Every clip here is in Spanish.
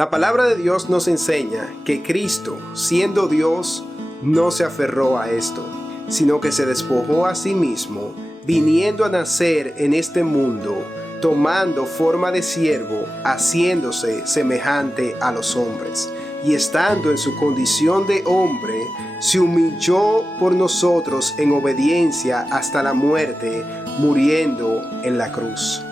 La palabra de Dios nos enseña que Cristo, siendo Dios, no se aferró a esto, sino que se despojó a sí mismo, viniendo a nacer en este mundo, tomando forma de siervo, haciéndose semejante a los hombres, y estando en su condición de hombre, se humilló por nosotros en obediencia hasta la muerte, muriendo en la cruz.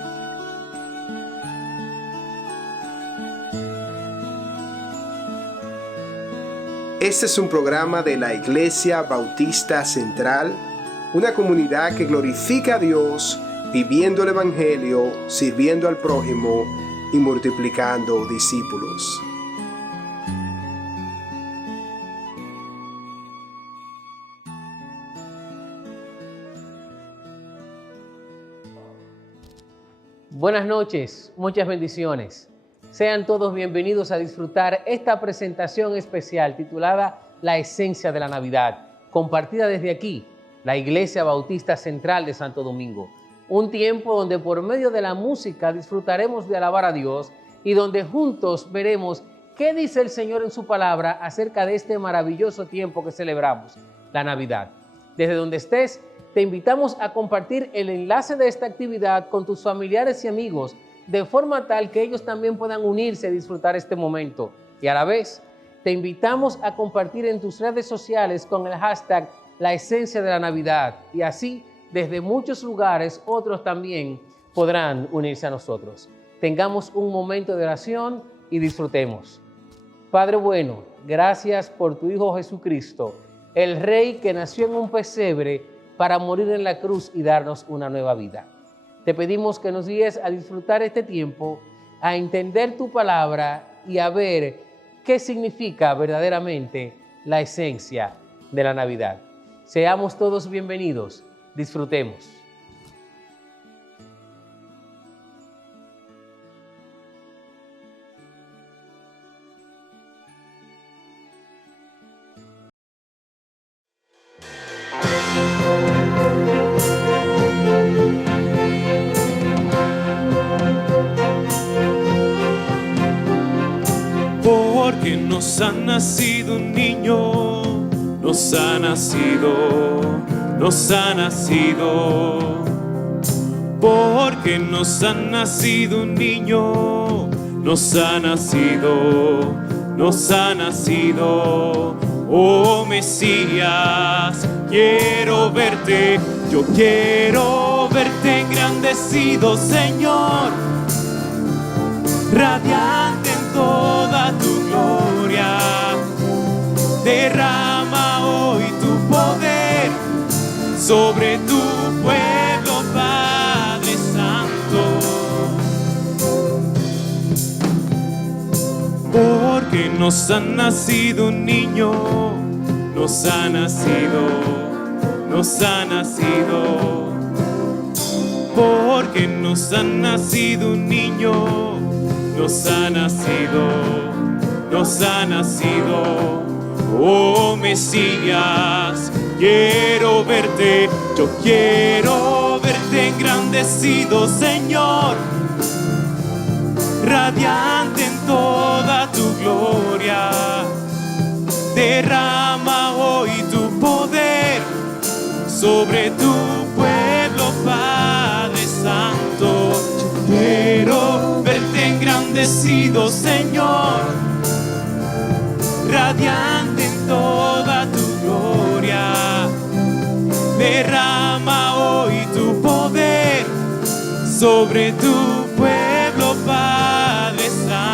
Este es un programa de la Iglesia Bautista Central, una comunidad que glorifica a Dios, viviendo el Evangelio, sirviendo al prójimo y multiplicando discípulos. Buenas noches, muchas bendiciones. Sean todos bienvenidos a disfrutar esta presentación especial titulada La Esencia de la Navidad, compartida desde aquí, la Iglesia Bautista Central de Santo Domingo. Un tiempo donde por medio de la música disfrutaremos de alabar a Dios y donde juntos veremos qué dice el Señor en su palabra acerca de este maravilloso tiempo que celebramos, la Navidad. Desde donde estés, te invitamos a compartir el enlace de esta actividad con tus familiares y amigos, de forma tal que ellos también puedan unirse y disfrutar este momento. Y a la vez, te invitamos a compartir en tus redes sociales con el hashtag La Esencia de la Navidad. Y así, desde muchos lugares, otros también podrán unirse a nosotros. Tengamos un momento de oración y disfrutemos. Padre bueno, gracias por tu Hijo Jesucristo, el Rey que nació en un pesebre para morir en la cruz y darnos una nueva vida. Te pedimos que nos guíes a disfrutar este tiempo, a entender tu palabra y a ver qué significa verdaderamente la esencia de la Navidad. Seamos todos bienvenidos, disfrutemos. Porque nos ha nacido un niño, nos ha nacido, porque nos ha nacido un niño, nos ha nacido, oh Mesías, quiero verte, yo quiero verte engrandecido, Señor, radiante en toda tu gloria, derrama hoy tu poder sobre tu pueblo, Padre Santo, porque nos ha nacido un niño, nos ha nacido, porque nos ha nacido un niño, nos ha nacido, oh Mesías, quiero verte, yo quiero verte engrandecido, Señor, radiante en toda tu gloria, derrama hoy tu poder sobre tu pueblo, Padre Santo, yo quiero verte engrandecido, Señor, radiante en toda tu gloria, derrama hoy tu poder sobre tu pueblo, Padre Santo.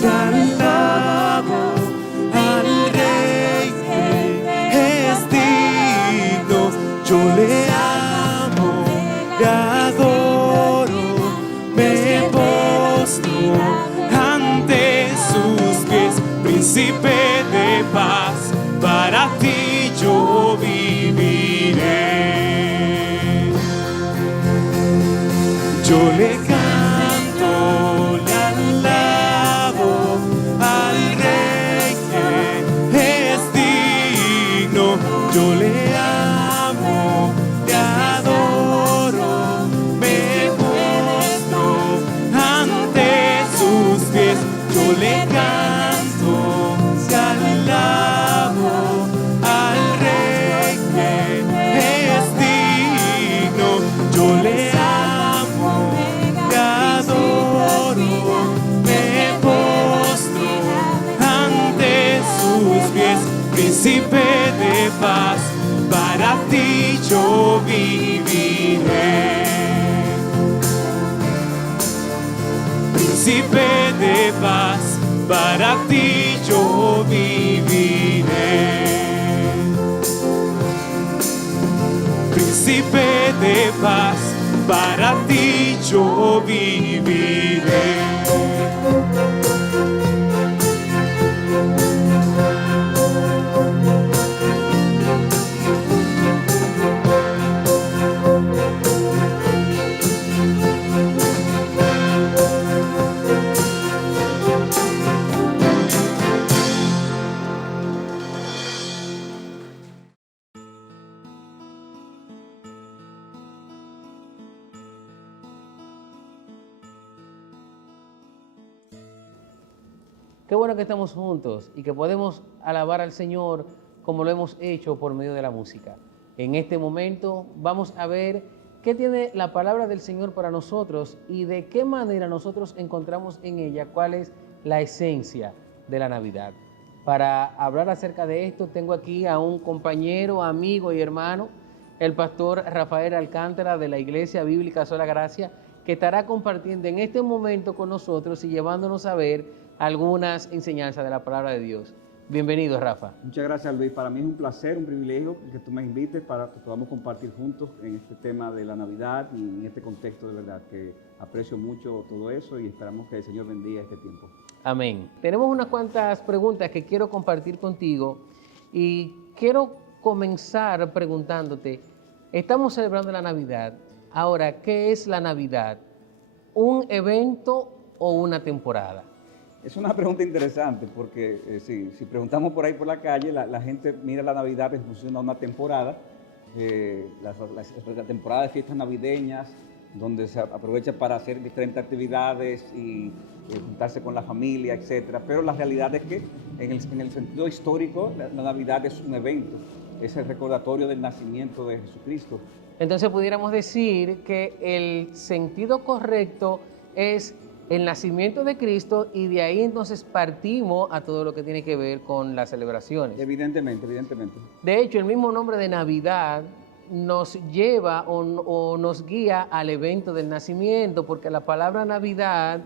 Alabo al Rey yo le amo, te adoro, me postro ante sus pies, yo le canto, te alabo al Rey que es digno, yo le amo, te adoro, me postro ante sus pies, príncipe de paz, para ti yo viviré. Príncipe de paz, para ti yo viviré. Príncipe de paz, para ti yo viviré. Qué bueno que estamos juntos y que podemos alabar al Señor como lo hemos hecho por medio de la música. En este momento vamos a ver qué tiene la palabra del Señor para nosotros y de qué manera nosotros encontramos en ella cuál es la esencia de la Navidad. Para hablar acerca de esto tengo aquí a un compañero, amigo y hermano, el pastor Rafael Alcántara de la Iglesia Bíblica Sola Gracia, que estará compartiendo en este momento con nosotros y llevándonos a ver algunas enseñanzas de la palabra de Dios. Bienvenido, Rafa. Muchas gracias, Luis. Para mí es un placer, un privilegio que tú me invites para que podamos compartir juntos en este tema de la Navidad y en este contexto, de verdad, que aprecio mucho todo eso y esperamos que el Señor bendiga este tiempo. Amén. Tenemos unas cuantas preguntas que quiero compartir contigo y quiero comenzar preguntándote, estamos celebrando la Navidad. Ahora, ¿qué es la Navidad? ¿Un evento o una temporada? Es una pregunta interesante porque si preguntamos por ahí por la calle, la gente mira la Navidad en función a una temporada, la temporada de fiestas navideñas, donde se aprovecha para hacer diferentes actividades y juntarse con la familia, etc. Pero la realidad es que en el sentido histórico, la Navidad es un evento, es el recordatorio del nacimiento de Jesucristo. Entonces pudiéramos decir que el sentido correcto es el nacimiento de Cristo y de ahí entonces partimos a todo lo que tiene que ver con las celebraciones. Evidentemente, evidentemente. De hecho, el mismo nombre de Navidad nos lleva o nos guía al evento del nacimiento, porque la palabra Navidad,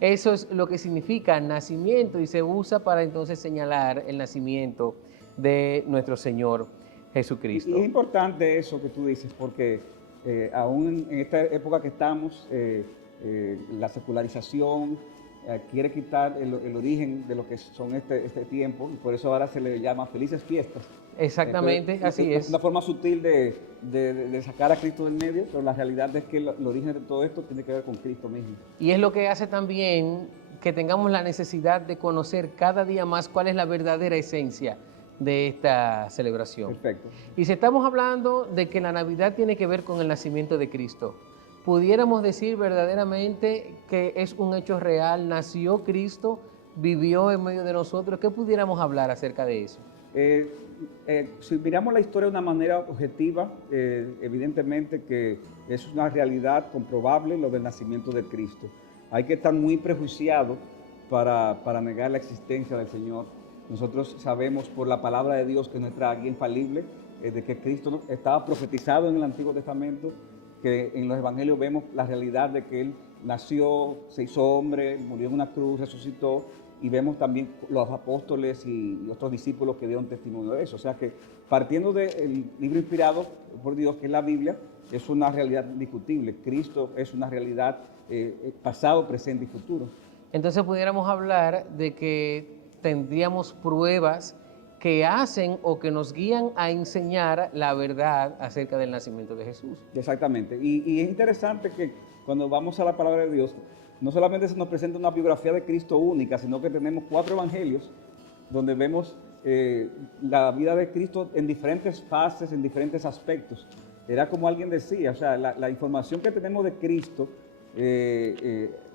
eso es lo que significa nacimiento y se usa para entonces señalar el nacimiento de nuestro Señor Jesucristo. Y es importante eso que tú dices, porque aún en esta época que estamos, la secularización quiere quitar el origen de lo que son este tiempo y por eso ahora se le llama felices fiestas. Exactamente, Entonces, así es. Una forma sutil de sacar a Cristo del medio, pero la realidad es que el origen de todo esto tiene que ver con Cristo mismo. Y es lo que hace también que tengamos la necesidad de conocer cada día más cuál es la verdadera esencia de esta celebración. Perfecto. Y si estamos hablando de que la Navidad tiene que ver con el nacimiento de Cristo, pudiéramos decir verdaderamente que es un hecho real, nació Cristo, vivió en medio de nosotros. ¿Qué pudiéramos hablar acerca de eso? Si miramos la historia de una manera objetiva, evidentemente que es una realidad comprobable lo del nacimiento de Cristo. Hay que estar muy prejuiciado para negar la existencia del Señor. Nosotros sabemos por la palabra de Dios, que es nuestra guía infalible, de que Cristo estaba profetizado en el Antiguo Testamento, que en los evangelios vemos la realidad de que Él nació, se hizo hombre, murió en una cruz, resucitó, y vemos también los apóstoles y otros discípulos que dieron testimonio de eso. O sea que partiendo del libro inspirado por Dios, que es la Biblia, es una realidad indiscutible. Cristo es una realidad pasado, presente y futuro. Entonces pudiéramos hablar de que tendríamos pruebas que hacen o que nos guían a enseñar la verdad acerca del nacimiento de Jesús. Exactamente. Y es interesante que cuando vamos a la palabra de Dios, no solamente se nos presenta una biografía de Cristo única, sino que tenemos 4 evangelios donde vemos la vida de Cristo en diferentes fases, en diferentes aspectos. Era como alguien decía, o sea, la información que tenemos de Cristo,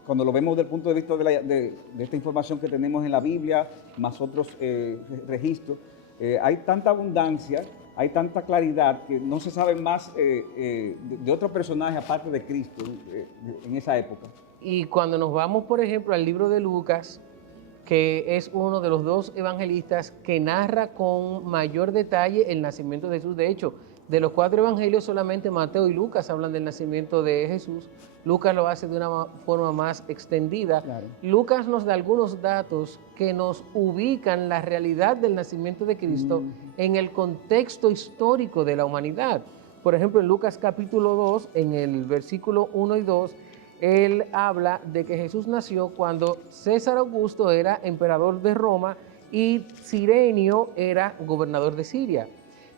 cuando lo vemos desde el punto de vista de esta información que tenemos en la Biblia, más otros registros, hay tanta abundancia, hay tanta claridad que no se sabe más de otro personaje aparte de Cristo en esa época. Y cuando nos vamos, por ejemplo, al libro de Lucas, que es uno de los dos evangelistas que narra con mayor detalle el nacimiento de Jesús. De hecho, de los 4 evangelios, solamente Mateo y Lucas hablan del nacimiento de Jesús. Lucas lo hace de una forma más extendida. Claro. Lucas nos da algunos datos que nos ubican la realidad del nacimiento de Cristo en el contexto histórico de la humanidad. Por ejemplo, en Lucas capítulo 2, en el versículo 1 y 2, él habla de que Jesús nació cuando César Augusto era emperador de Roma y Cirenio era gobernador de Siria.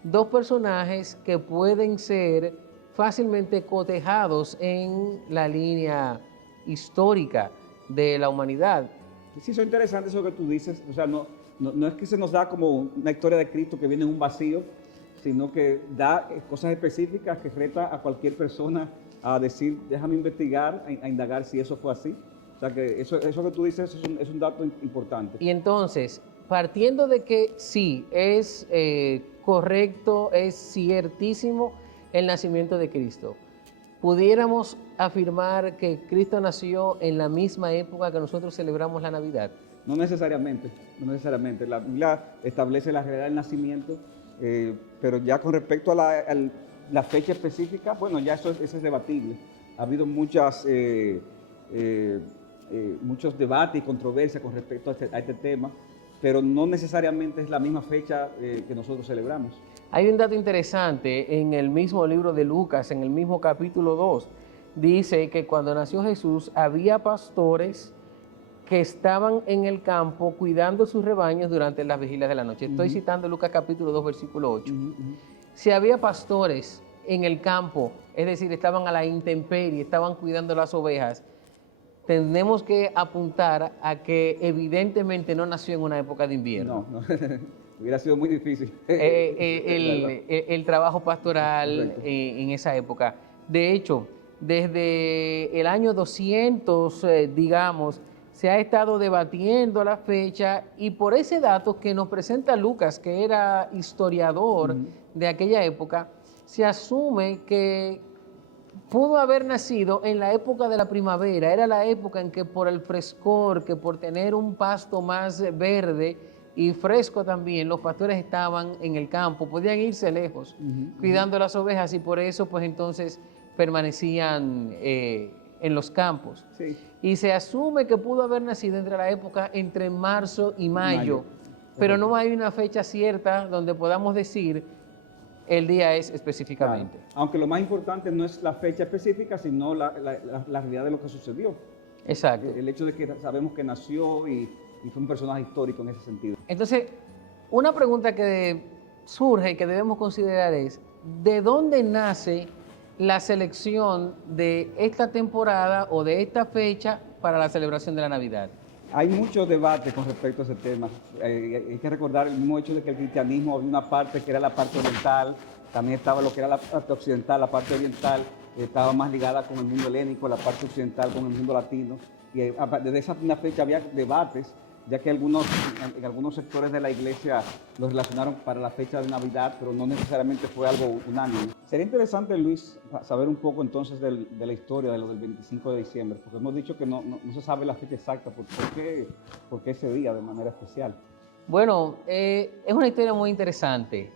2 personajes que pueden ser fácilmente cotejados en la línea histórica de la humanidad. Sí, eso es interesante eso que tú dices. O sea, no es que se nos da como una historia de Cristo que viene en un vacío, sino que da cosas específicas que reta a cualquier persona a decir, déjame investigar, a indagar si eso fue así. O sea, que eso que tú dices es un dato importante. Y entonces, partiendo de que sí, es correcto, es ciertísimo el nacimiento de Cristo, ¿pudiéramos afirmar que Cristo nació en la misma época que nosotros celebramos la Navidad? No necesariamente, no necesariamente. La Biblia establece la realidad del nacimiento, pero ya con respecto a la fecha específica, bueno, ya eso es debatible. Ha habido muchos debates y controversias con respecto a este tema, pero no necesariamente es la misma fecha que nosotros celebramos. Hay un dato interesante en el mismo libro de Lucas, en el mismo capítulo 2. Dice que cuando nació Jesús había pastores que estaban en el campo cuidando sus rebaños durante las vigilias de la noche. Estoy citando Lucas capítulo 2, versículo 8. Si había pastores en el campo, es decir, estaban a la intemperie, estaban cuidando las ovejas, tenemos que apuntar a que evidentemente no nació en una época de invierno. No. Hubiera sido muy difícil. El trabajo pastoral en esa época. De hecho, desde el año 200, digamos, se ha estado debatiendo la fecha y por ese dato que nos presenta Lucas, que era historiador de aquella época, se asume que pudo haber nacido en la época de la primavera. Era la época en que por el frescor, que por tener un pasto más verde y fresco también, los pastores estaban en el campo, podían irse lejos cuidando las ovejas y por eso pues entonces permanecían en los campos. Sí. Y se asume que pudo haber nacido entre la época entre marzo y mayo. Pero no hay una fecha cierta donde podamos decir el día es específicamente. Claro. Aunque lo más importante no es la fecha específica, sino la realidad de lo que sucedió. Exacto. El hecho de que sabemos que nació y fue un personaje histórico en ese sentido. Entonces, una pregunta que surge y que debemos considerar es, ¿de dónde nace la selección de esta temporada o de esta fecha para la celebración de la Navidad? Hay mucho debate con respecto a ese tema. Hay que recordar el mismo hecho de que el cristianismo había una parte que era la parte oriental, también estaba lo que era la parte occidental, la parte oriental estaba más ligada con el mundo helénico, la parte occidental con el mundo latino. Y desde esa una fecha había debates, ya que en algunos sectores de la iglesia los relacionaron para la fecha de Navidad, pero no necesariamente fue algo unánime. Sería interesante, Luis, saber un poco entonces de la historia de lo del 25 de diciembre, porque hemos dicho que no se sabe la fecha exacta, ¿por qué ese día de manera especial? Bueno, es una historia muy interesante,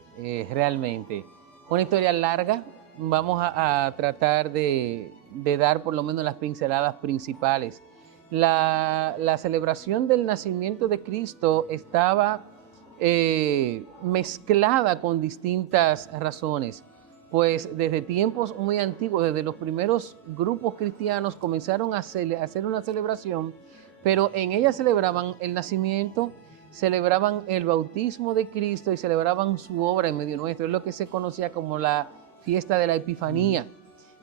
realmente. Una historia larga. Vamos a tratar de dar por lo menos las pinceladas principales. La celebración del nacimiento de Cristo estaba mezclada con distintas razones, pues desde tiempos muy antiguos, desde los primeros grupos cristianos comenzaron a hacer una celebración, pero en ella celebraban el nacimiento, celebraban el bautismo de Cristo y celebraban su obra en medio nuestro. Es lo que se conocía como la fiesta de la Epifanía.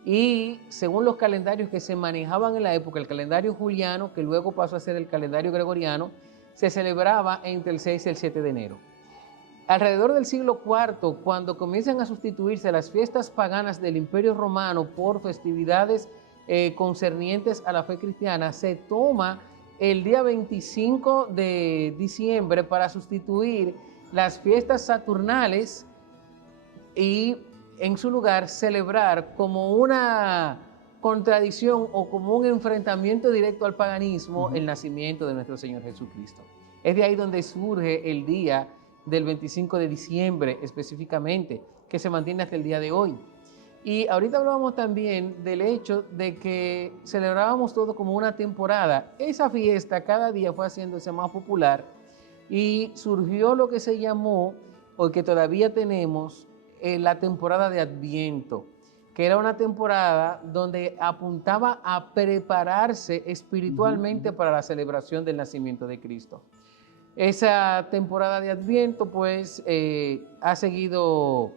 Y según los calendarios que se manejaban en la época, el calendario juliano, que luego pasó a ser el calendario gregoriano, se celebraba entre el 6 y el 7 de enero. alrededor del siglo IV, cuando comienzan a sustituirse las fiestas paganas del Imperio Romano por festividades concernientes a la fe cristiana, se toma el día 25 de diciembre para sustituir las fiestas saturnales y en su lugar celebrar como una contradicción o como un enfrentamiento directo al paganismo el nacimiento de nuestro Señor Jesucristo. Es de ahí donde surge el día del 25 de diciembre específicamente, que se mantiene hasta el día de hoy. Y ahorita hablábamos también del hecho de que celebrábamos todo como una temporada. Esa fiesta cada día fue haciéndose más popular y surgió lo que se llamó, o que todavía tenemos, la temporada de Adviento, que era una temporada donde apuntaba a prepararse espiritualmente para la celebración del nacimiento de Cristo. Esa temporada de Adviento pues ha seguido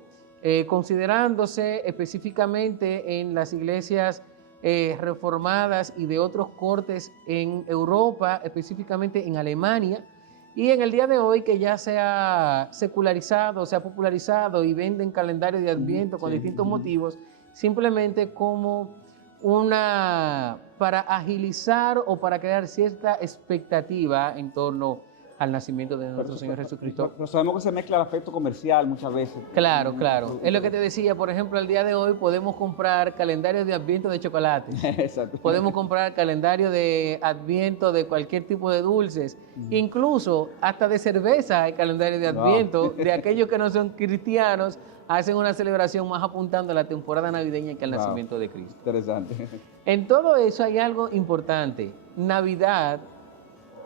considerándose específicamente en las iglesias reformadas y de otros cortes en Europa, específicamente en Alemania, y en el día de hoy que ya se ha secularizado, se ha popularizado y venden calendarios de Adviento con distintos motivos, simplemente como para agilizar o para crear cierta expectativa en torno al nacimiento de nuestro Señor Jesucristo. Pero sabemos que se mezcla el aspecto comercial muchas veces. Claro, claro. Es lo que te decía, por ejemplo, el día de hoy podemos comprar calendarios de Adviento de chocolate. Exacto. Podemos comprar calendario de Adviento de cualquier tipo de dulces. Incluso hasta de cerveza hay calendario de Adviento. De aquellos que no son cristianos, hacen una celebración más apuntando a la temporada navideña que al nacimiento de Cristo. Interesante. En todo eso hay algo importante. Navidad,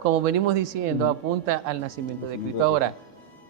como venimos diciendo, apunta al nacimiento de Cristo. Ahora,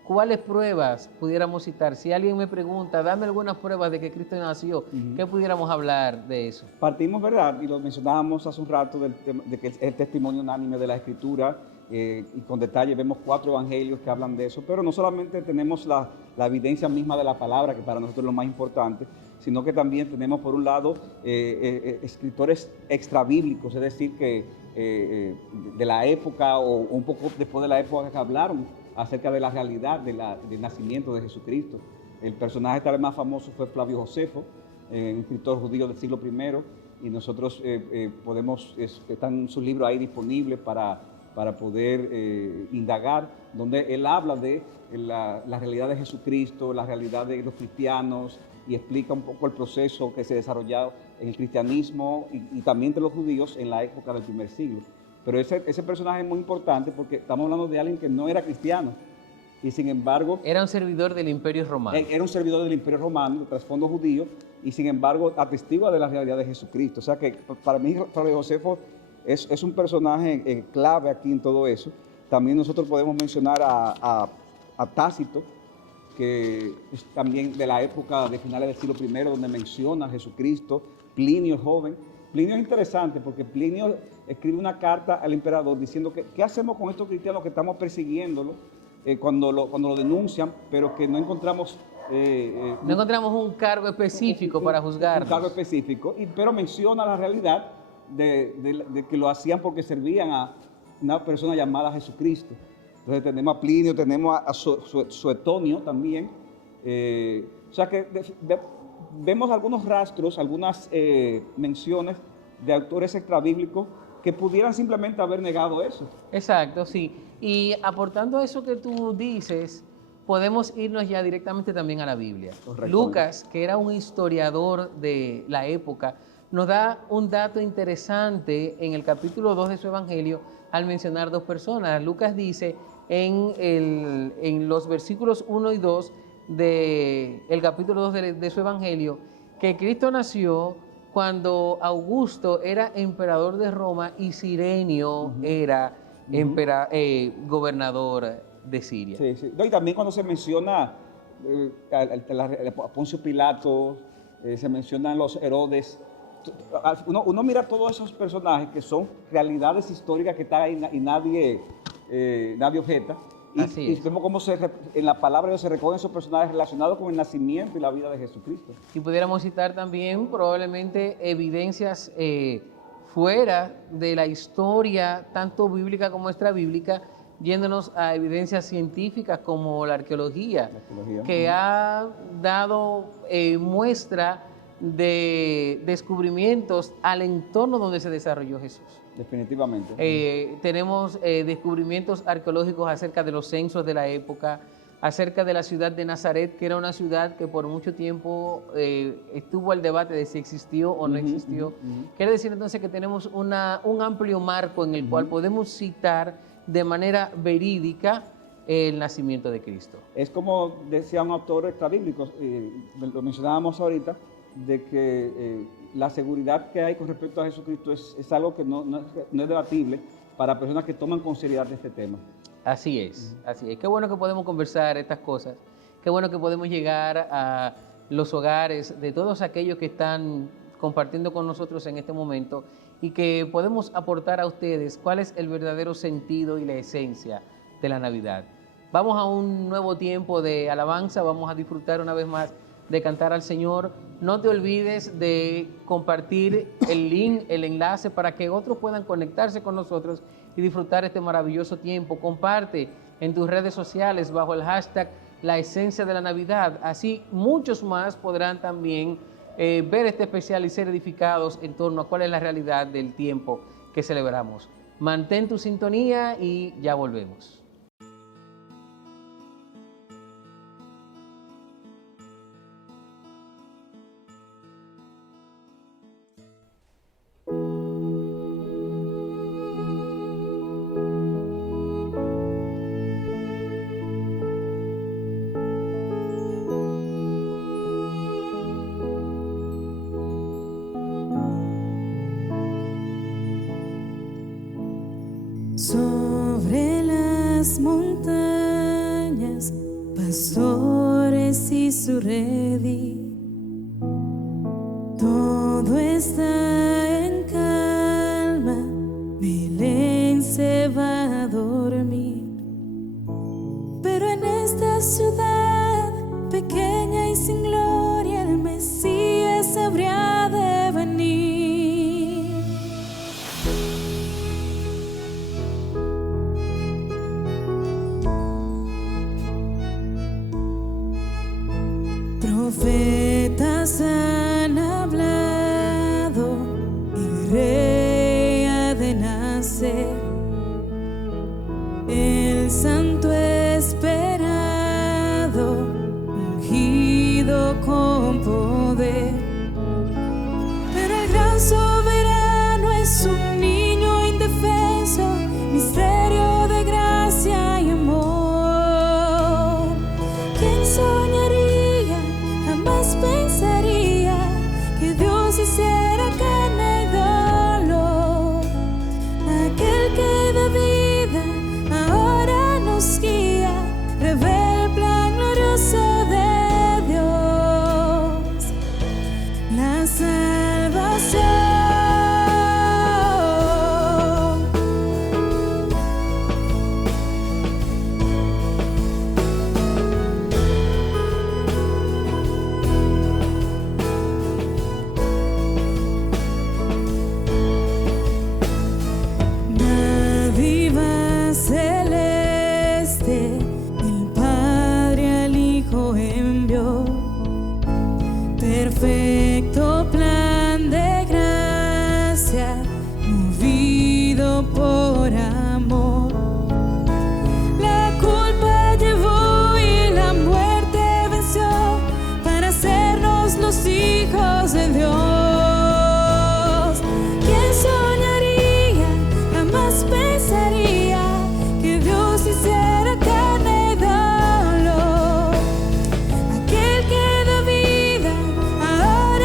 ¿cuáles pruebas pudiéramos citar? Si alguien me pregunta, dame algunas pruebas de que Cristo nació, ¿qué pudiéramos hablar de eso? Partimos, ¿verdad? Y lo mencionábamos hace un rato de que es el testimonio unánime de la Escritura, y con detalle vemos 4 evangelios que hablan de eso, pero no solamente tenemos la evidencia misma de la palabra, que para nosotros es lo más importante, sino que también tenemos por un lado escritores extrabíblicos, es decir, que de la época o un poco después de la época que hablaron acerca de la realidad del nacimiento de Jesucristo. El personaje tal vez más famoso fue Flavio Josefo, un escritor judío del siglo I, y nosotros están sus libros ahí disponibles para poder indagar, donde él habla de la realidad de Jesucristo, la realidad de los cristianos, y explica un poco el proceso que se desarrolló en el cristianismo y también entre los judíos en la época del primer siglo. Pero ese personaje es muy importante porque estamos hablando de alguien que no era cristiano y sin embargo... Era un servidor del Imperio Romano. Era un servidor del Imperio Romano, de trasfondo judío, y sin embargo atestigua de la realidad de Jesucristo. O sea que para mí, Flavio Josefo es un personaje clave aquí en todo eso. También nosotros podemos mencionar a Tácito, que es también de la época de finales del siglo I, donde menciona a Jesucristo. Plinio el joven. Plinio es interesante porque Plinio escribe una carta al emperador diciendo que qué hacemos con estos cristianos que estamos persiguiéndolos cuando lo denuncian, pero que no encontramos... no encontramos un cargo específico para juzgarlos. Un cargo específico, pero menciona la realidad de que lo hacían porque servían a una persona llamada Jesucristo. Entonces tenemos a Plinio, tenemos a Suetonio también. O sea que vemos algunos rastros, algunas menciones de autores extrabíblicos que pudieran simplemente haber negado eso. Exacto, sí. Y aportando a eso que tú dices, podemos irnos ya directamente también a la Biblia. Correcto. Lucas, que era un historiador de la época, nos da un dato interesante en el capítulo 2 de su evangelio al mencionar 2 personas. Lucas dice en los versículos 1 y 2 del capítulo 2 de su evangelio que Cristo nació cuando Augusto era emperador de Roma y Cirenio era gobernador de Siria. Sí, sí. Y también cuando se menciona a Poncio Pilato, se mencionan los Herodes, uno mira todos esos personajes que son realidades históricas que están ahí y nadie objeta. Y vemos cómo en la palabra se recogen esos personajes relacionados con el nacimiento y la vida de Jesucristo. Y pudiéramos citar también probablemente evidencias fuera de la historia, tanto bíblica como extrabíblica, yéndonos a evidencias científicas como la arqueología, arqueología. que ha dado muestra de descubrimientos al entorno donde se desarrolló Jesús. Definitivamente. Tenemos descubrimientos arqueológicos acerca de los censos de la época, acerca de la ciudad de Nazaret, que era una ciudad que por mucho tiempo estuvo al debate de si existió o no existió. Quiere decir entonces que tenemos un amplio marco en el cual podemos citar de manera verídica el nacimiento de Cristo. Es como decía un autor extrabíblico, lo mencionábamos ahorita, de que la seguridad que hay con respecto a Jesucristo es algo que no es debatible para personas que toman con seriedad este tema. Así es, así es. Qué bueno que podemos conversar estas cosas. Qué bueno que podemos llegar a los hogares de todos aquellos que están compartiendo con nosotros en este momento y que podemos aportar a ustedes cuál es el verdadero sentido y la esencia de la Navidad. Vamos a un nuevo tiempo de alabanza, vamos a disfrutar una vez más de cantar al Señor. No te olvides de compartir el link, el enlace para que otros puedan conectarse con nosotros y disfrutar este maravilloso tiempo. Comparte en tus redes sociales bajo el hashtag La Esencia de la Navidad. Así muchos más podrán también ver este especial y ser edificados en torno a cuál es la realidad del tiempo que celebramos. Mantén tu sintonía y ya volvemos. Sobre las montañas, pastores y su redil, todo está en calma, Belén se va a dormir. Pero en esta ciudad pequeña y sin gloria, el Mesías habría de venir. Profetas han hablado, el rey ha de nacer, el santo esperado, ungido con poder. Pero el gran soberano es un niño indefenso, misterio de gracia y amor. ¿Quién soñaría? Jamás pensaría que Dios hiciera carne y dolor. Aquel que da vida ahora nos guía, revela el plan glorioso de Dios, la salvación. Celeste, el Padre al Hijo envió, perfecto plan de gracia, movido por amor. La culpa llevó y la muerte venció, para hacernos los hijos de Dios. ¿Quién soñaría? Jamás pensaría que Dios hiciera carne y dolor. Aquel que da vida ahora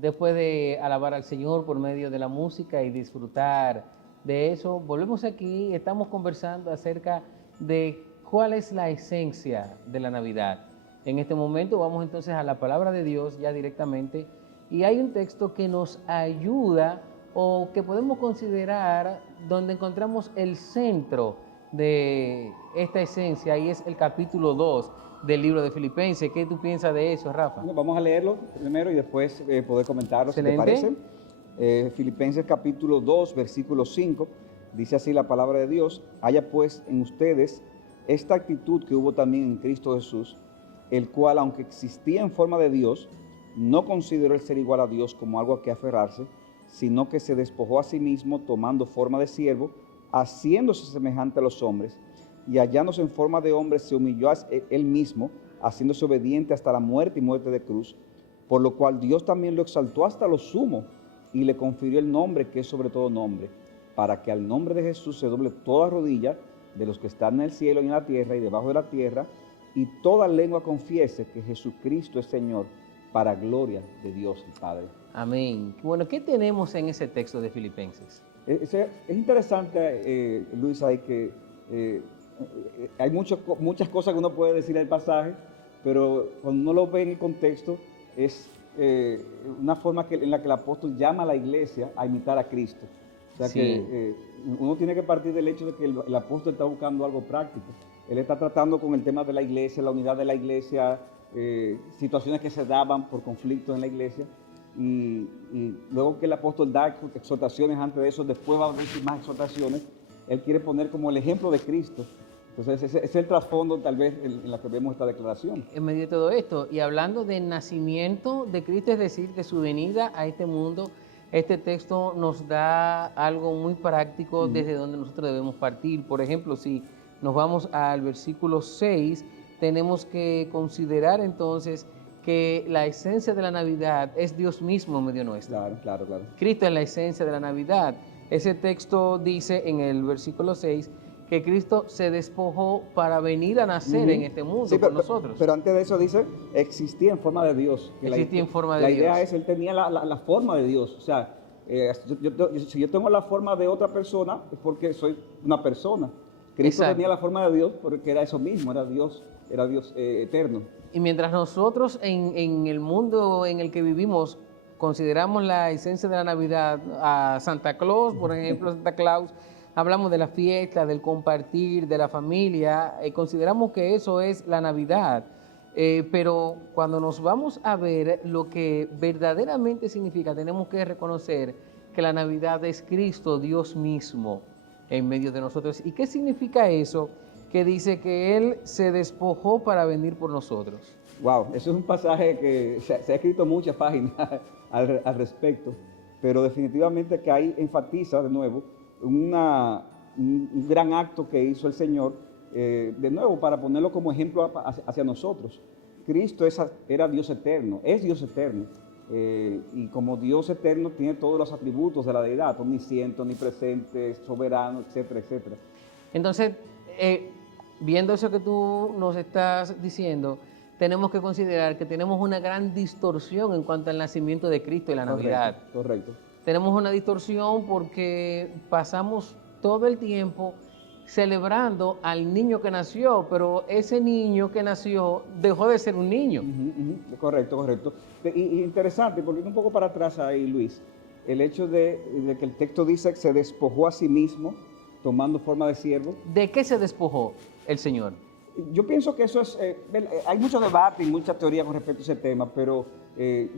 después de alabar al Señor por medio de la música y disfrutar de eso, volvemos aquí, estamos conversando acerca de cuál es la esencia de la Navidad. En este momento vamos entonces a la palabra de Dios ya directamente, y hay un texto que nos ayuda o que podemos considerar donde encontramos el centro de esta esencia, y es el capítulo 2 del libro de Filipenses. ¿Qué tú piensas de eso, Rafa? Bueno, vamos a leerlo primero y después poder comentarlo, si te Excelente. parece. Filipenses capítulo 2, versículo 5, dice así la palabra de Dios: haya pues en ustedes esta actitud que hubo también en Cristo Jesús, el cual, aunque existía en forma de Dios, no consideró el ser igual a Dios como algo a que aferrarse, sino que se despojó a sí mismo, tomando forma de siervo, haciéndose semejante a los hombres, y hallándose en forma de hombre, se humilló a él mismo, haciéndose obediente hasta la muerte y muerte de cruz, por lo cual Dios también lo exaltó hasta lo sumo, y le confirió el nombre que es sobre todo nombre, para que al nombre de Jesús se doble toda rodilla de los que están en el cielo y en la tierra y debajo de la tierra, y toda lengua confiese que Jesucristo es Señor, para gloria de Dios el Padre. Amén. Bueno, ¿qué tenemos en ese texto de Filipenses? Es interesante, Luis, hay que hay muchas cosas que uno puede decir del pasaje, pero cuando uno lo ve en el contexto, es una forma en la que el apóstol llama a la iglesia a imitar a Cristo. O sea Sí. que uno tiene que partir del hecho de que el apóstol está buscando algo práctico. Él está tratando con el tema de la iglesia, la unidad de la iglesia, situaciones que se daban por conflictos en la iglesia. Y luego que el apóstol da exhortaciones antes de eso, después va a decir más exhortaciones. Él quiere poner como el ejemplo de Cristo. Entonces ese es el trasfondo tal vez en la que vemos esta declaración. En medio de todo esto, y hablando del nacimiento de Cristo, es decir, de su venida a este mundo, este texto nos da algo muy práctico desde donde nosotros debemos partir. Por ejemplo, si nos vamos al versículo 6, tenemos que considerar entonces que la esencia de la Navidad es Dios mismo en medio nuestro. Claro. Cristo es la esencia de la Navidad. Ese texto dice en el versículo 6 que Cristo se despojó para venir a nacer en este mundo Sí, por nosotros. Pero antes de eso dice, existía en forma de Dios. Que Existía en forma de La idea Dios. es, él tenía la forma de Dios. O sea, si yo tengo la forma de otra persona, es porque soy una persona. Cristo Exacto. tenía la forma de Dios porque era eso mismo, era Dios eterno. Y mientras nosotros en el mundo en el que vivimos consideramos la esencia de la Navidad a Santa Claus, por ejemplo, Santa Claus, hablamos de la fiesta, del compartir, de la familia, consideramos que eso es la Navidad. Pero cuando nos vamos a ver lo que verdaderamente significa, tenemos que reconocer que la Navidad es Cristo, Dios mismo, en medio de nosotros. ¿Y qué significa eso? Que dice que Él se despojó para venir por nosotros. Wow, eso es un pasaje que se ha escrito muchas páginas al respecto, pero definitivamente que ahí enfatiza de nuevo un gran acto que hizo el Señor, de nuevo para ponerlo como ejemplo hacia nosotros. Cristo era Dios eterno, es Dios eterno, y como Dios eterno tiene todos los atributos de la deidad, omnisciente, omnipresente, soberano, etcétera, etcétera. Entonces, viendo eso que tú nos estás diciendo, tenemos que considerar que tenemos una gran distorsión en cuanto al nacimiento de Cristo y la Navidad. Correcto. Tenemos una distorsión porque pasamos todo el tiempo celebrando al niño que nació, pero ese niño que nació dejó de ser un niño. Correcto. Y interesante, volviendo un poco para atrás ahí, Luis, el hecho de que el texto dice que se despojó a sí mismo, tomando forma de siervo. ¿De qué se despojó el Señor? Yo pienso que eso es, hay mucho debate y mucha teoría con respecto a ese tema, pero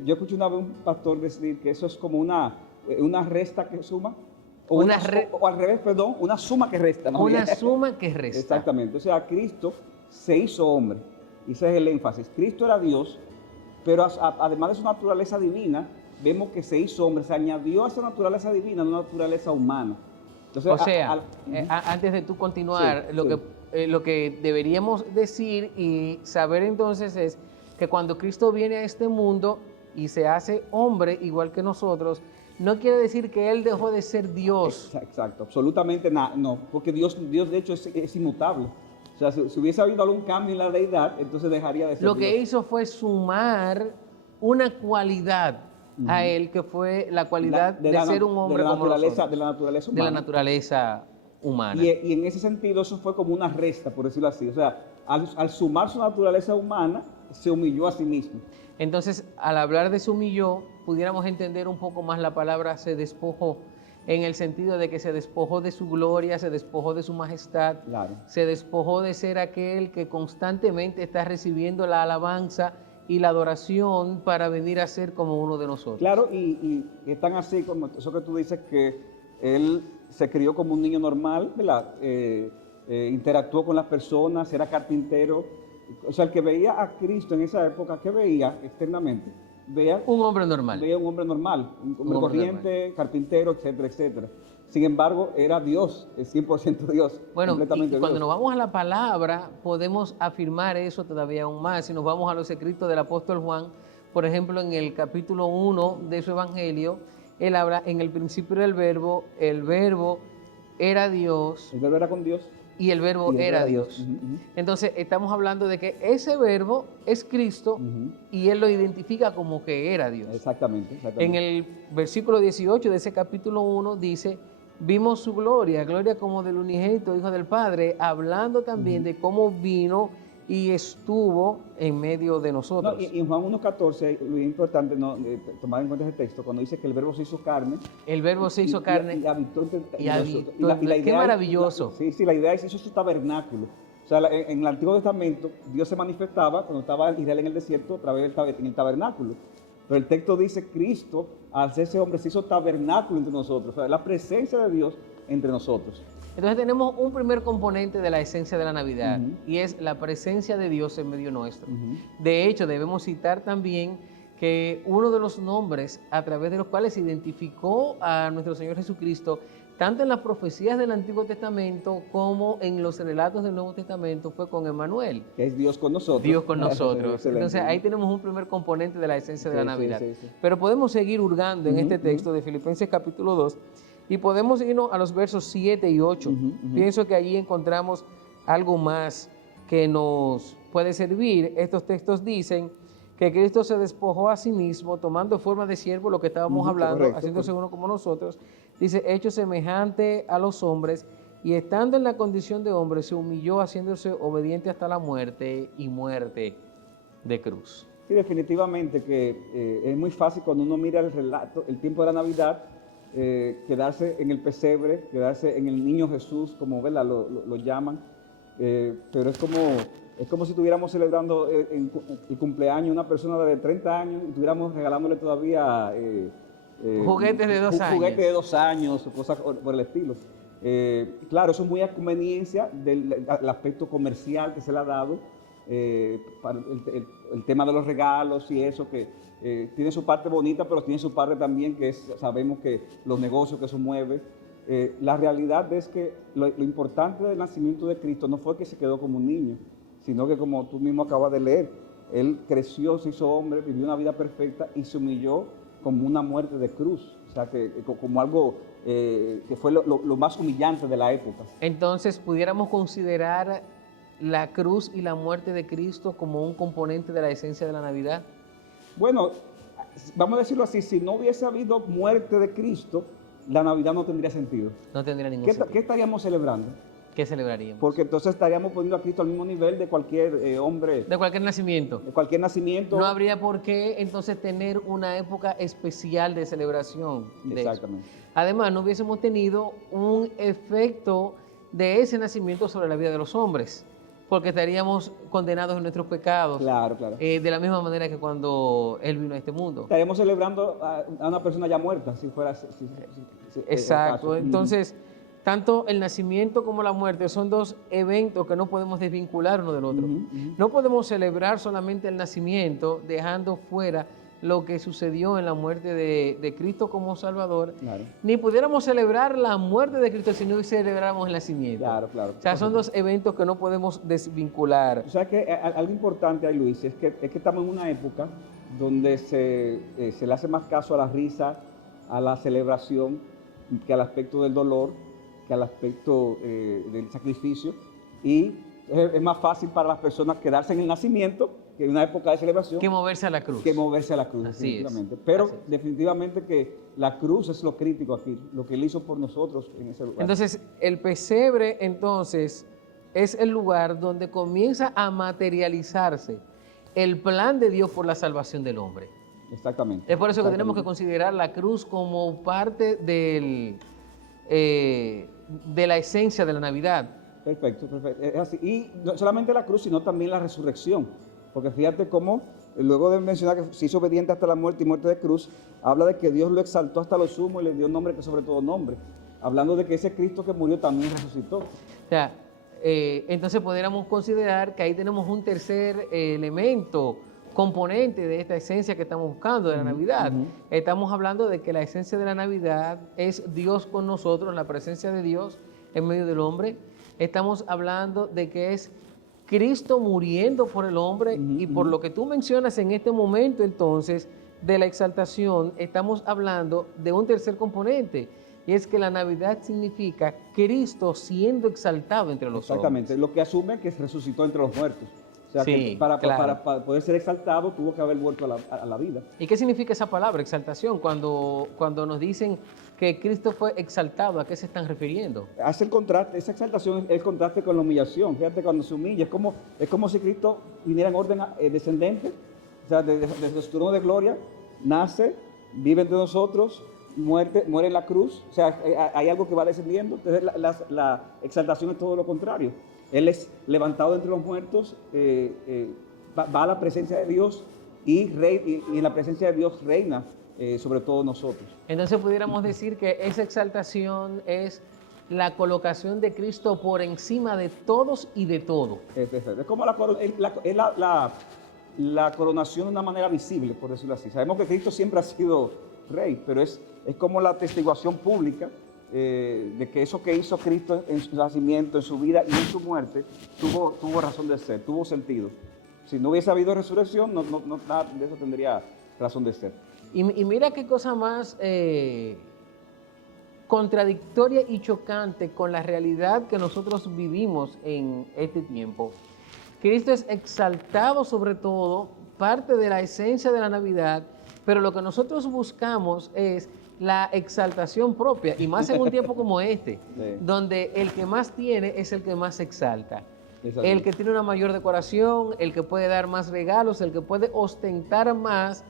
yo escuché una vez un pastor decir que eso es como una resta que suma, o al revés, perdón, una suma que resta. ¿no? Una suma que resta. Exactamente, o sea, Cristo se hizo hombre, y ese es el énfasis. Cristo era Dios, pero además de su naturaleza divina, vemos que se hizo hombre, se añadió a esa naturaleza divina una naturaleza humana. Entonces, O sea, antes de tú continuar, Sí, lo que deberíamos decir y saber entonces es que cuando Cristo viene a este mundo y se hace hombre igual que nosotros, no quiere decir que Él dejó de ser Dios. Exacto, absolutamente no, porque Dios de hecho es inmutable. O sea, si hubiese habido algún cambio en la deidad, entonces dejaría de ser Lo Dios. que hizo fue sumar una cualidad a él, que fue la cualidad de ser un hombre como nosotros, de la naturaleza de la humana. naturaleza humana. Y en ese sentido eso fue como una resta, por decirlo así. O sea, al sumar su naturaleza humana, se humilló a sí mismo. Entonces, al hablar de se humilló, pudiéramos entender un poco más la palabra se despojó, en el sentido de que se despojó de su gloria, se despojó de su majestad, Claro. se despojó de ser aquel que constantemente está recibiendo la alabanza y la adoración para venir a ser como uno de nosotros. Claro, y es tan así como eso que tú dices, que él se crió como un niño normal, ¿verdad? Interactuó con las personas, era carpintero. O sea, el que veía a Cristo en esa época, ¿qué veía externamente? Veía Un hombre normal. un hombre normal, un hombre hombre corriente, carpintero, etcétera, etcétera. Sin embargo, era Dios, es 100% Dios, Bueno, completamente y cuando Dios. nos vamos a la palabra, podemos afirmar eso todavía aún más. Si nos vamos a los escritos del apóstol Juan, por ejemplo, en el capítulo 1 de su evangelio, él habla en el principio del verbo, el verbo era Dios El verbo era con Dios. y el verbo Y el era verbo era Dios. Dios. Ujú. Entonces, estamos hablando de que ese verbo es Cristo Ujú. y él lo identifica como que era Dios. Exactamente, exactamente. En el versículo 18 de ese capítulo 1 dice, vimos su gloria, gloria como del unigénito Hijo del Padre, hablando también de cómo vino y estuvo en medio de nosotros. No, y en Juan 1.14, lo importante tomar en cuenta ese texto, cuando dice que el verbo se hizo carne. El verbo se hizo carne. Y habitó entre y habitó nosotros. entre- qué maravilloso. Sí, la idea es hizo su tabernáculo. O sea, en el Antiguo Testamento, Dios se manifestaba cuando estaba Israel en el desierto a través en el tabernáculo. Pero el texto dice, Cristo, al ser ese hombre, se hizo tabernáculo entre nosotros. O sea, la presencia de Dios entre nosotros. Entonces tenemos un primer componente de la esencia de la Navidad Ujú. y es la presencia de Dios en medio nuestro. Ujú. De hecho, debemos citar también que uno de los nombres a través de los cuales se identificó a nuestro Señor Jesucristo, tanto en las profecías del Antiguo Testamento como en los relatos del Nuevo Testamento, fue con Emmanuel, Que es Dios con nosotros. Dios con nosotros. Excelente. Entonces ahí tenemos un primer componente de la esencia de la Sí, Navidad. sí, sí. Pero podemos seguir hurgando en Ujú, este texto de Filipenses capítulo 2 y podemos irnos a los versos 7 y 8. Ujú, ujú. Pienso que allí encontramos algo más que nos puede servir. Estos textos dicen que Cristo se despojó a sí mismo, tomando forma de siervo, lo que estábamos Ujú, hablando, correcto, haciéndose uno como nosotros. Dice, hecho semejante a los hombres, y estando en la condición de hombre, se humilló haciéndose obediente hasta la muerte y muerte de cruz. Sí, definitivamente que es muy fácil cuando uno mira el relato, el tiempo de la Navidad, quedarse en el pesebre, quedarse en el niño Jesús, como ¿verdad? Lo llaman, pero es como si estuviéramos celebrando el cumpleaños de una persona de 30 años y estuviéramos regalándole todavía Juguetes de 2 años. Juguetes de 2 años o cosas por el estilo. Claro, eso es muy a conveniencia del aspecto comercial que se le ha dado, para el tema de los regalos y eso, que tiene su parte bonita, pero tiene su parte también que es, sabemos que los negocios que eso mueve. La realidad es que lo importante del nacimiento de Cristo no fue que se quedó como un niño, sino que, como tú mismo acabas de leer, Él creció, se hizo hombre, vivió una vida perfecta y se humilló como una muerte de cruz, o sea, como algo que fue lo más humillante de la época. Entonces, pudiéramos considerar la cruz y la muerte de Cristo como un componente de la esencia de la Navidad. Bueno, vamos a decirlo así, si no hubiese habido muerte de Cristo, la Navidad no tendría sentido. No tendría ningún ¿Qué sentido. estaríamos celebrando? ¿Qué celebraríamos? Porque entonces estaríamos poniendo a Cristo al mismo nivel de cualquier hombre, De cualquier nacimiento. de cualquier nacimiento. No habría por qué entonces tener una época especial de celebración de eso. Exactamente. Además, no hubiésemos tenido un efecto de ese nacimiento sobre la vida de los hombres, porque estaríamos condenados en nuestros pecados, Claro, claro. de la misma manera que cuando Él vino a este mundo. Estaríamos celebrando a una persona ya muerta, si fuera el Exacto. caso. Entonces, tanto el nacimiento como la muerte son dos eventos que no podemos desvincular uno del otro. Ujú, ujú. No podemos celebrar solamente el nacimiento dejando fuera lo que sucedió en la muerte de Cristo como Salvador, Claro. ni pudiéramos celebrar la muerte de Cristo si no celebráramos el nacimiento. Claro, claro. O sea, son dos eventos que no podemos desvincular. O sea que algo importante ahí, Luis, es que estamos en una época donde se le hace más caso a la risa, a la celebración, que al aspecto del dolor, que al aspecto del sacrificio. Y es más fácil para las personas quedarse en el nacimiento que en una época de celebración, Que moverse a la cruz. que moverse a la cruz, Así es, definitivamente. Pero así es. definitivamente que la cruz es lo crítico aquí, lo que Él hizo por nosotros en ese lugar. Entonces, el pesebre, entonces, es el lugar donde comienza a materializarse el plan de Dios por la salvación del hombre. Exactamente. Es por eso que tenemos que Exactamente. considerar la cruz como parte de la esencia de la Navidad. Perfecto, perfecto. Es así. Y no solamente la cruz, sino también la resurrección. Porque fíjate cómo, luego de mencionar que se hizo obediente hasta la muerte y muerte de cruz, habla de que Dios lo exaltó hasta lo sumo y le dio un nombre que sobre todo nombre. Hablando de que ese Cristo que murió también resucitó. O sea, entonces pudiéramos considerar que ahí tenemos un tercer elemento, componente de esta esencia que estamos buscando de la Navidad. Estamos hablando de que la esencia de la Navidad es Dios con nosotros, la presencia de Dios en medio del hombre. Estamos hablando de que es Cristo muriendo por el hombre y por lo que tú mencionas en este momento entonces de la exaltación, estamos hablando de un tercer componente y es que la Navidad significa Cristo siendo exaltado entre los Exactamente. hombres. Lo que asume que resucitó entre los muertos. O sea, Sí, que para claro. poder ser exaltado tuvo que haber vuelto a la vida. ¿Y qué significa esa palabra, exaltación? Cuando nos dicen que Cristo fue exaltado, ¿a qué se están refiriendo? Hace el contraste, esa exaltación es el contraste con la humillación. Fíjate, cuando se humilla, es como si Cristo viniera en orden descendente, o sea, desde su trono de gloria, nace, vive entre nosotros, muere en la cruz, o sea, hay algo que va descendiendo. Entonces la exaltación es todo lo contrario. Él es levantado entre los muertos, va a la presencia de Dios y en la presencia de Dios reina sobre todos nosotros. Entonces pudiéramos decir que esa exaltación es la colocación de Cristo por encima de todos y de todo. Es como la coronación de una manera visible, por decirlo así. Sabemos que Cristo siempre ha sido rey, pero es como la atestiguación pública de que eso que hizo Cristo en su nacimiento, en su vida y en su muerte, tuvo razón de ser, tuvo sentido. Si no hubiese habido resurrección, nada de eso tendría razón de ser. Y mira qué cosa más contradictoria y chocante con la realidad que nosotros vivimos en este tiempo. Cristo es exaltado sobre todo, parte de la esencia de la Navidad, pero lo que nosotros buscamos es la exaltación propia, y más en un tiempo como este, Sí. donde el que más tiene es el que más exalta. Es así. El que tiene una mayor decoración, el que puede dar más regalos, el que puede ostentar más,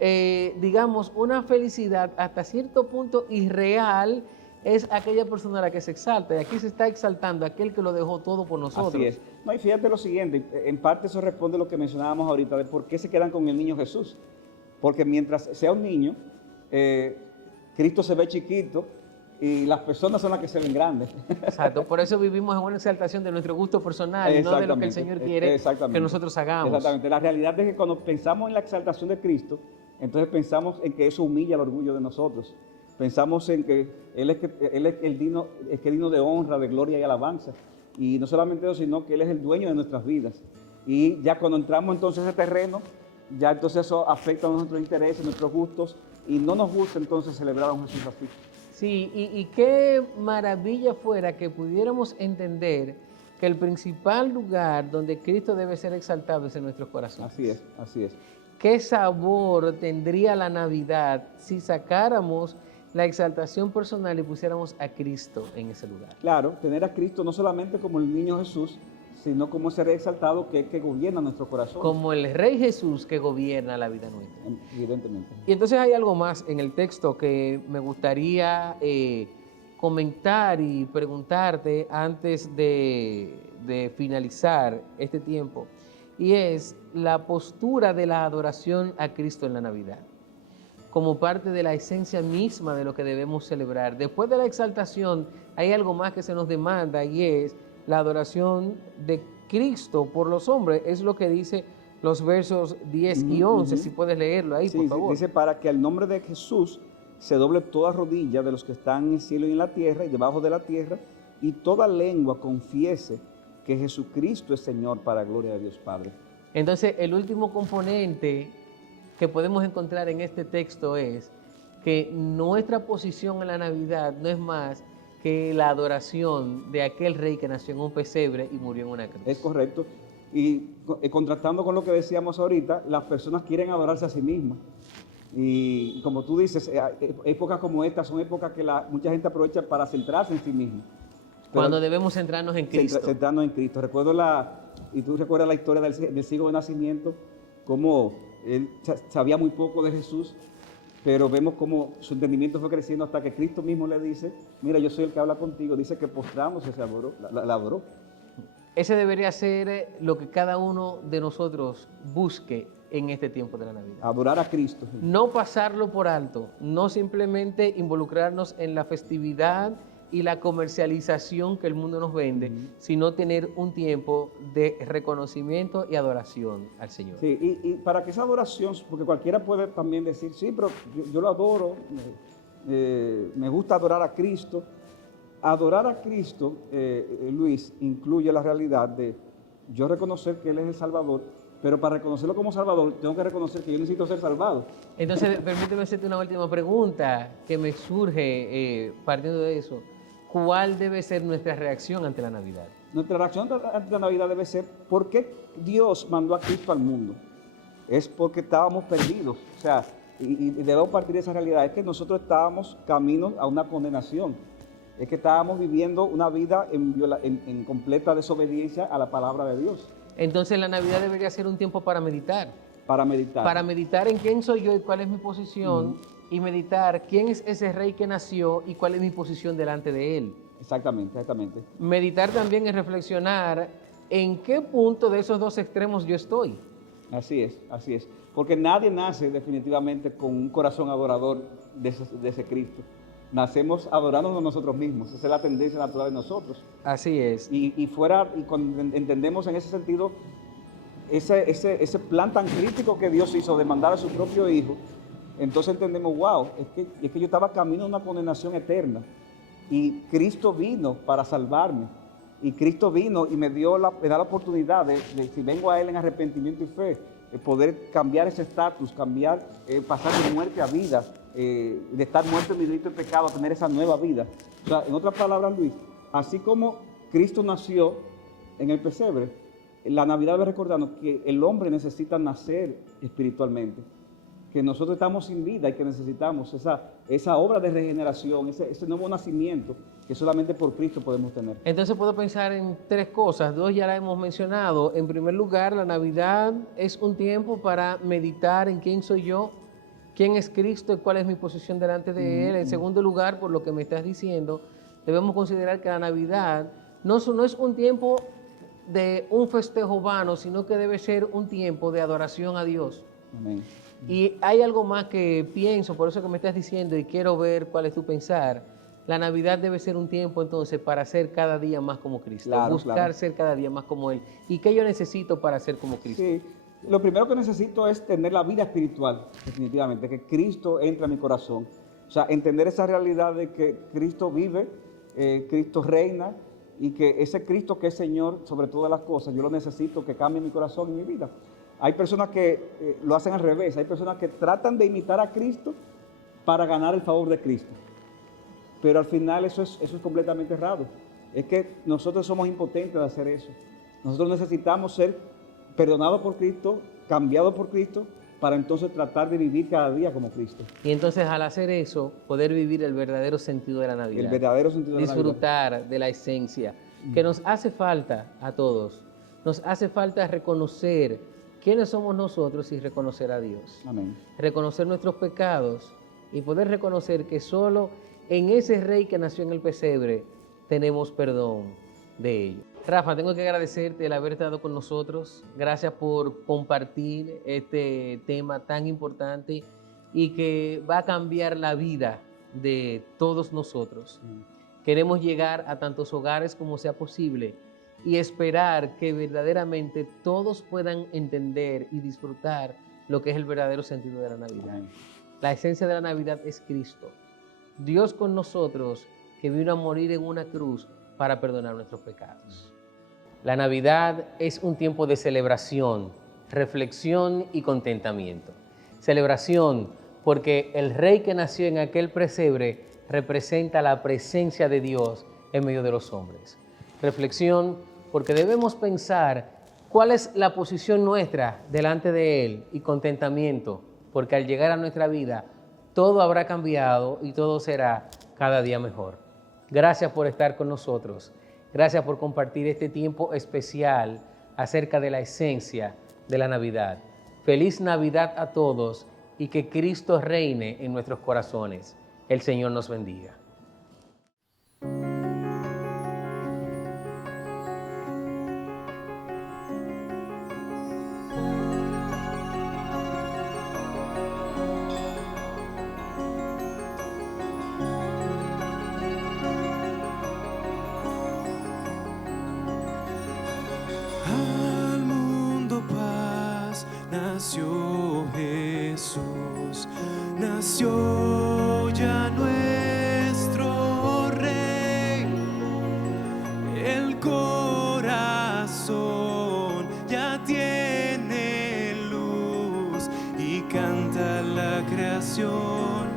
digamos, una felicidad hasta cierto punto irreal, es aquella persona a la que se exalta. Y aquí se está exaltando aquel que lo dejó todo por nosotros. Así es. No, y fíjate lo siguiente, en parte eso responde a lo que mencionábamos ahorita, de por qué se quedan con el niño Jesús. Porque mientras sea un niño, Cristo se ve chiquito y las personas son las que se ven grandes. Exacto, por eso vivimos en una exaltación de nuestro gusto personal y no de lo que el Señor quiere que nosotros hagamos. Exactamente. La realidad es que cuando pensamos en la exaltación de Cristo, entonces pensamos en que eso humilla el orgullo de nosotros. Pensamos en que Él es el digno de honra, de gloria y alabanza. Y no solamente eso, sino que Él es el dueño de nuestras vidas. Y ya cuando entramos entonces a ese terreno, ya entonces eso afecta a nuestros intereses, nuestros gustos, y no nos gusta entonces celebrar a un Jesús así. Sí, y qué maravilla fuera que pudiéramos entender que el principal lugar donde Cristo debe ser exaltado es en nuestros corazones. Así es, así es. ¿Qué sabor tendría la Navidad si sacáramos la exaltación personal y pusiéramos a Cristo en ese lugar? Claro, tener a Cristo no solamente como el niño Jesús, sino como ese rey exaltado que gobierna nuestro corazón. Como el Rey Jesús que gobierna la vida nuestra. Evidentemente. Y entonces hay algo más en el texto que me gustaría comentar y preguntarte antes de finalizar este tiempo, y es la postura de la adoración a Cristo en la Navidad, como parte de la esencia misma de lo que debemos celebrar. Después de la exaltación hay algo más que se nos demanda, y es la adoración de Cristo por los hombres. Es lo que dice los versos 10 y 11, si puedes leerlo ahí, Sí, por sí, favor. dice, para que al nombre de Jesús se doble toda rodilla de los que están en el cielo y en la tierra y debajo de la tierra, y toda lengua confiese que Jesucristo es Señor, para gloria de Dios Padre. Entonces, el último componente que podemos encontrar en este texto es que nuestra posición en la Navidad no es más que la adoración de aquel rey que nació en un pesebre y murió en una cruz. Es correcto. Y contrastando con lo que decíamos ahorita, las personas quieren adorarse a sí mismas. Y como tú dices, épocas como estas son épocas que mucha gente aprovecha para centrarse en sí misma. Cuando debemos centrarnos en Cristo. Centrarnos en Cristo. Y tú recuerdas la historia del ciego de nacimiento, cómo él sabía muy poco de Jesús, pero vemos cómo su entendimiento fue creciendo hasta que Cristo mismo le dice, mira, yo soy el que habla contigo. Dice que postrándose la adoró. Ese debería ser lo que cada uno de nosotros busque en este tiempo de la Navidad. Adorar a Cristo. No pasarlo por alto, no simplemente involucrarnos en la festividad y la comercialización que el mundo nos vende, sino tener un tiempo de reconocimiento y adoración al Señor. Sí, y para que esa adoración, porque cualquiera puede también decir, sí, pero yo lo adoro, me gusta adorar a Cristo. Adorar a Cristo, Luis, incluye la realidad de yo reconocer que Él es el Salvador, pero para reconocerlo como Salvador, tengo que reconocer que yo necesito ser salvado. Entonces, permíteme hacerte una última pregunta que me surge partiendo de eso. ¿Cuál debe ser nuestra reacción ante la Navidad? Nuestra reacción ante la Navidad debe ser, ¿por qué Dios mandó a Cristo al mundo? Es porque estábamos perdidos. O sea, y debemos partir de esa realidad. Es que nosotros estábamos camino a una condenación. Es que estábamos viviendo una vida en completa desobediencia a la palabra de Dios. Entonces la Navidad debería ser un tiempo para meditar. Para meditar. Para meditar en quién soy yo y cuál es mi posición, y meditar quién es ese rey que nació y cuál es mi posición delante de él. Exactamente, exactamente. Meditar también es reflexionar en qué punto de esos dos extremos yo estoy. Así es, así es. Porque nadie nace definitivamente con un corazón adorador de ese Cristo. Nacemos adorándonos a nosotros mismos. Esa es la tendencia natural de nosotros. Así es. Y cuando entendemos en ese sentido ese plan tan crítico que Dios hizo de mandar a su propio Hijo, entonces entendemos, wow, es que yo estaba camino a una condenación eterna. Y Cristo vino para salvarme. Y Cristo vino y me da la oportunidad de, si vengo a Él en arrepentimiento y fe, de poder cambiar ese estatus, pasar de muerte a vida, de estar muerto en mi delito y pecado, a tener esa nueva vida. O sea, en otras palabras, Luis, así como Cristo nació en el pesebre, la Navidad debe recordarnos que el hombre necesita nacer espiritualmente, que nosotros estamos sin vida y que necesitamos esa obra de regeneración, ese nuevo nacimiento que solamente por Cristo podemos tener. Entonces puedo pensar en tres cosas, dos ya las hemos mencionado. En primer lugar, la Navidad es un tiempo para meditar en quién soy yo, quién es Cristo y cuál es mi posición delante de Él. En segundo lugar, por lo que me estás diciendo, debemos considerar que la Navidad no es un tiempo de un festejo vano, sino que debe ser un tiempo de adoración a Dios. Amén. Y hay algo más que pienso, por eso que me estás diciendo y quiero ver cuál es tu pensar. La Navidad debe ser un tiempo entonces para ser cada día más como Cristo, buscar ser cada día más como Él. ¿Y qué yo necesito para ser como Cristo? Sí, lo primero que necesito es tener la vida espiritual, definitivamente, que Cristo entre a mi corazón. O sea, entender esa realidad de que Cristo vive, Cristo reina, y que ese Cristo que es Señor sobre todas las cosas, yo lo necesito que cambie mi corazón y mi vida. Hay personas que lo hacen al revés, hay personas que tratan de imitar a Cristo para ganar el favor de Cristo. Pero al final eso es completamente errado. Es que nosotros somos impotentes de hacer eso. Nosotros necesitamos ser perdonados por Cristo, cambiados por Cristo, para entonces tratar de vivir cada día como Cristo. Y entonces al hacer eso, poder vivir el verdadero sentido de la Navidad. El verdadero sentido de la Navidad. Disfrutar de la esencia, que nos hace falta a todos. Nos hace falta reconocer quiénes somos nosotros y reconocer a Dios. Amén. Reconocer nuestros pecados y poder reconocer que solo en ese Rey que nació en el pesebre tenemos perdón de ello. Rafa, tengo que agradecerte el haber estado con nosotros. Gracias por compartir este tema tan importante y que va a cambiar la vida de todos nosotros. Queremos llegar a tantos hogares como sea posible y esperar que verdaderamente todos puedan entender y disfrutar lo que es el verdadero sentido de la Navidad. La esencia de la Navidad es Cristo, Dios con nosotros, que vino a morir en una cruz para perdonar nuestros pecados. La Navidad es un tiempo de celebración, reflexión y contentamiento. Celebración porque el Rey que nació en aquel pesebre representa la presencia de Dios en medio de los hombres. Reflexión porque debemos pensar ¿Cuál es la posición nuestra delante de Él? Y contentamiento, porque al llegar a nuestra vida, todo habrá cambiado y todo será cada día mejor. Gracias por estar con nosotros. Gracias por compartir este tiempo especial acerca de la esencia de la Navidad. Feliz Navidad a todos y que Cristo reine en nuestros corazones. El Señor nos bendiga. Al mundo paz nació Jesús, nació ya nuestro Rey. El corazón ya tiene luz y canta la creación,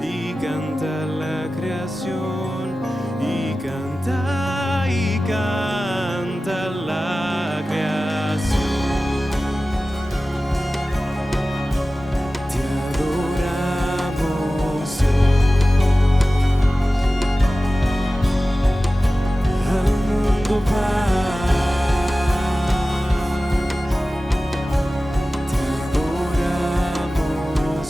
y canta la creación, y canta la creación. Te adoramos, Dios. Al mundo paz. Te adoramos,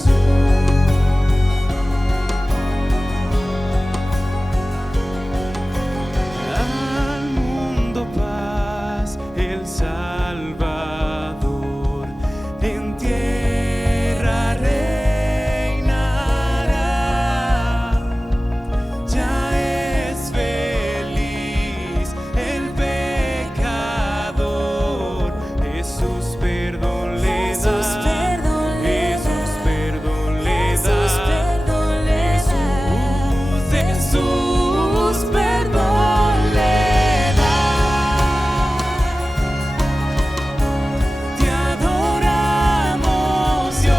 al mundo paz, el Salvador en tierra reinará. Ya es feliz el pecador, Jesús perdón le da, Jesús perdón le da, Jesús perdón le da. Te adoramos, Dios.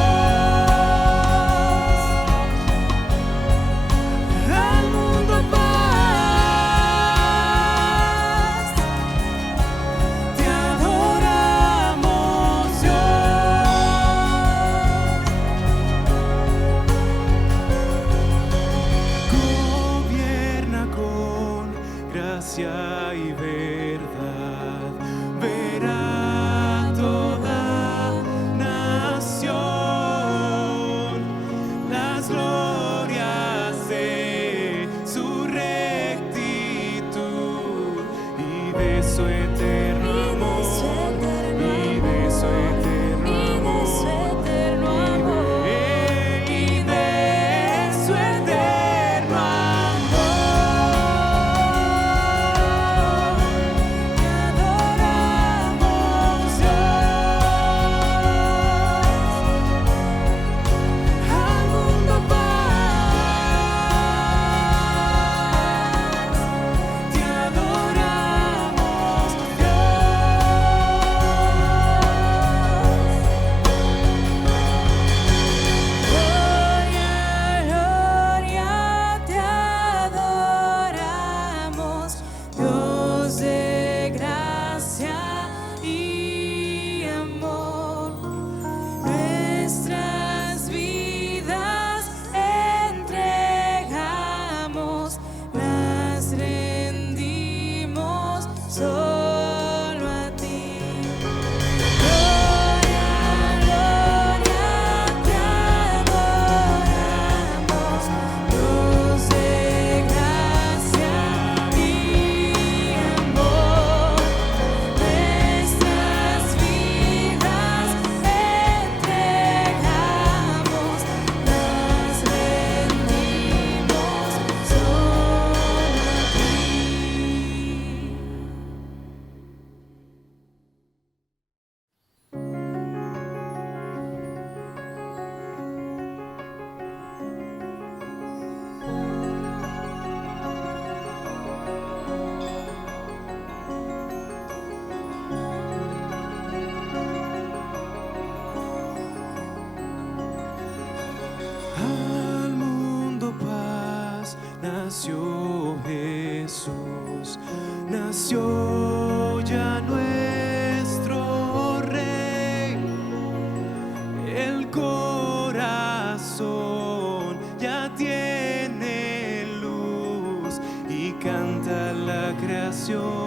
Al mundo paz. Te adoramos, Dios. Gobierna con gracia y verdad, verá toda nación las glorias de su rectitud y de su eterno amor, y de su eterno amor, y de su eterno amor. Te adoramos, Dios. Al mundo paz. Te adoramos, Gloria, gloria, te adoramos, Dios de gracia y amor. Nuestras vidas entregamos, las rendimos solo a ti. Gloria, gloria, te adoramos, Dios de gracia y amor. Nuestras vidas entregamos, las rendimos solo a ti. Al mundo paz nació Jesús, nació ya nuestro bendición.